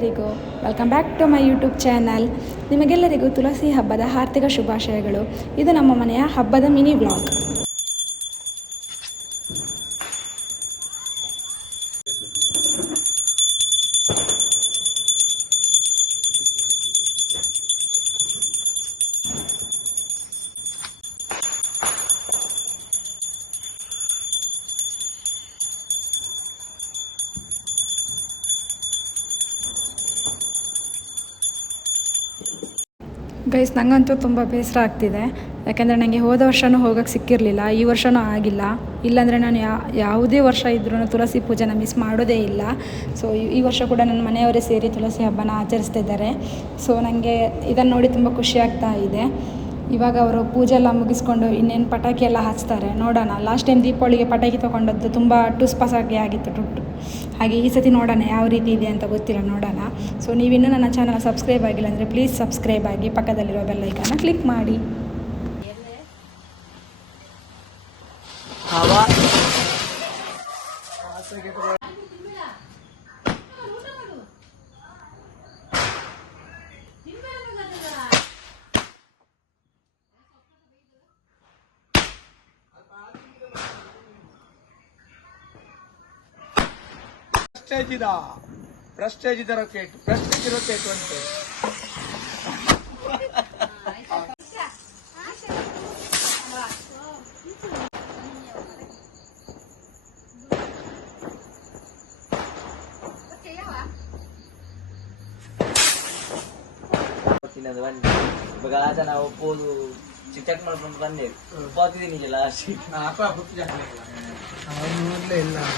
ಎಲ್ಲರಿಗೂ welcome back to my YouTube channel. ನಿಮಗೆಲ್ಲರಿಗೂ ತುಳಸಿ ಹಬ್ಬದ ಹಾರ್ದಿಕ ಶುಭಾಶಯಗಳು. ಇದು ನಮ್ಮ ಮನೆಯ ಹಬ್ಬದ ಮಿನಿ ವ್ಲಾಗ್. ಗೈಸ್, ನನಗಂತೂ ತುಂಬ ಬೇಸರ ಆಗ್ತಿದೆ. ಯಾಕೆಂದರೆ ನನಗೆ ಹೋದ ವರ್ಷವೂ ಹೋಗೋಕ್ಕೆ ಸಿಕ್ಕಿರಲಿಲ್ಲ, ಈ ವರ್ಷವೂ ಆಗಿಲ್ಲ. ಇಲ್ಲಾಂದರೆ ನಾನು ಯಾವುದೇ ವರ್ಷ ಇದ್ರೂ ತುಳಸಿ ಪೂಜೆನ ಮಿಸ್ ಮಾಡೋದೇ ಇಲ್ಲ. ಸೊ ಈ ವರ್ಷ ಕೂಡ ನನ್ನ ಮನೆಯವರೇ ಸೇರಿ ತುಳಸಿ ಹಬ್ಬನ ಆಚರಿಸ್ತಿದ್ದಾರೆ. ಸೊ ನನಗೆ ಇದನ್ನು ನೋಡಿ ತುಂಬ ಖುಷಿ ಆಗ್ತಾ ಇದೆ. ಇವಾಗ ಅವರು ಪೂಜೆ ಎಲ್ಲ ಮುಗಿಸ್ಕೊಂಡು ಇನ್ನೇನು ಪಟಾಕಿ ಎಲ್ಲ ಹಚ್ತಾರೆ, ನೋಡೋಣ. ಲಾಸ್ಟ್ ಟೈಮ್ ದೀಪಾವಳಿಗೆ ಪಟಾಕಿ ತೊಗೊಂಡದ್ದು ತುಂಬ ಟುಸ್ಪಸಾಗಿ ಆಗಿತ್ತು. ಹಾಗೆ ಈ ಸತಿ ನೋಡೋಣ ಯಾವ ರೀತಿ ಇದೆ ಅಂತ ಗೊತ್ತಿಲ್ಲ, ನೋಡೋಣ. ಸೊ ನೀವಿನ್ನೂ ನನ್ನ ಚಾನಲ್ ಸಬ್ಸ್ಕ್ರೈಬ್ ಆಗಿಲ್ಲ ಅಂದರೆ ಪ್ಲೀಸ್ ಸಬ್ಸ್ಕ್ರೈಬ್ ಆಗಿ, ಪಕ್ಕದಲ್ಲಿರೋ ಬೆಲ್ ಐಕಾನ್ನ ಕ್ಲಿಕ್ ಮಾಡಿ. ಪ್ರೆಸ್ಟೇಜ್ ರಾಕೆಟ್ ಅಂತೆ. Baga na upo cicak malpun pandai. Pati ini jelas. Nah, apa putih jangan lah. Alhamdulillah.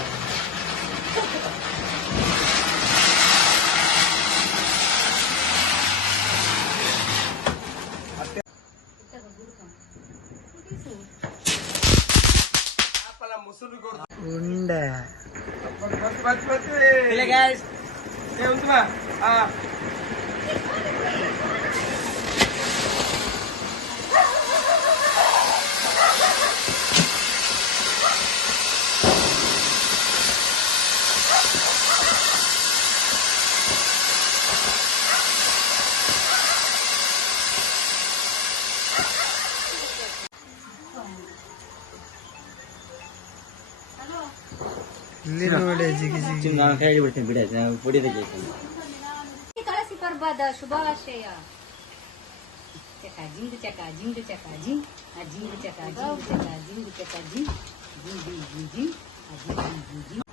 Apalah musuh gor. Unda. Bat. Hele guys. Untuk mah. ಇಲ್ಲಿ ನೋಡಿ ಜಿಗಿ ನಾನು ಕೈ ಬಿಡ್ತೀನಿ ಬಿಡಿ, ನಾನು ಪುಡಿದಕ್ಕೆ ತುಳಸಿ ಪರ್ವದ ಶುಭಾಶಯ. ಚಕ ಜಿಂಗ್ ಚಕ ಜಿಂಗ್ ಚಕ ಜಿಂಗ್ ಜಿಂಗ್ ಚಕ ಜಿಂಗ್ ಚಕ ಜಿಂಗ್ ಚಕ ಜಿಂಗ್ ಜಿಂಗ್ ಜಿಂಗ್ ಜಿಂಗ್ ಜಿಂಗ್ ಜಿಂಗ್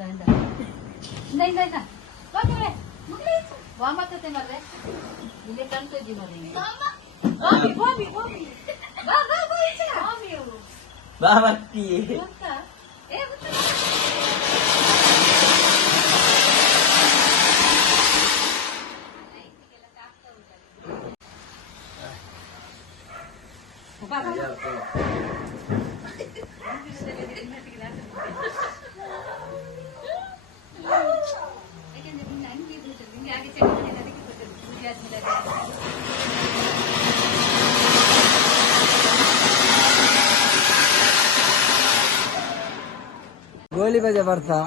ದಂಡ ನೈ ನೈ ನಾ ಬಾಬೆ ಮುಗ್ಲಿ ವಾಮಕತೆ ಮರ್ರೆ ಇಲ್ಲಿ ಕಂತೋಜಿ ಮರ್ರೆ ಬಾಬಿ ಬಾ ಇಚ್ಚ ಬಾಬಿ ಬಾ ಮತ್ತಿ ಅಂತ ಏ ಮುತ್ತ ಗೋಲಿ ಬಜೆ ಬರ್ತಾ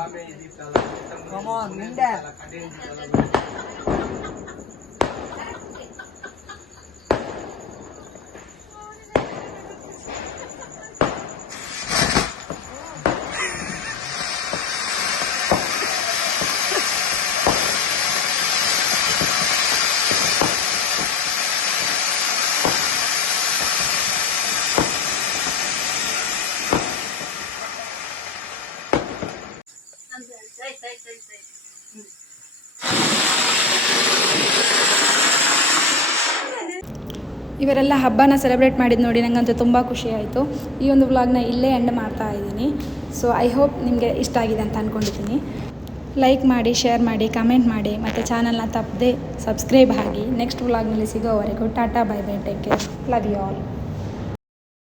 ಇವರೆಲ್ಲ ಹಬ್ಬನ ಸೆಲೆಬ್ರೇಟ್ ಮಾಡಿದ್ದು ನೋಡಿ ನನಗಂತೂ ತುಂಬ ಖುಷಿ ಆಯಿತು. ಈ ಒಂದು ವ್ಲಾಗ್ನ ಇಲ್ಲೇ ಎಂಡ್ ಮಾಡ್ತಾ ಇದ್ದೀನಿ. ಸೊ ಐ ಹೋಪ್ ನಿಮಗೆ ಇಷ್ಟ ಆಗಿದೆ ಅಂತ ಅಂದ್ಕೊಂಡಿದ್ದೀನಿ. ಲೈಕ್ ಮಾಡಿ, ಶೇರ್ ಮಾಡಿ, ಕಮೆಂಟ್ ಮಾಡಿ, ಮತ್ತು ಚಾನಲ್ನ ತಪ್ಪದೆ ಸಬ್ಸ್ಕ್ರೈಬ್ ಆಗಿ. ನೆಕ್ಸ್ಟ್ ವ್ಲಾಗ್ನಲ್ಲಿ ಸಿಗೋವರೆಗೂ tata, bye bye, take care, love you all.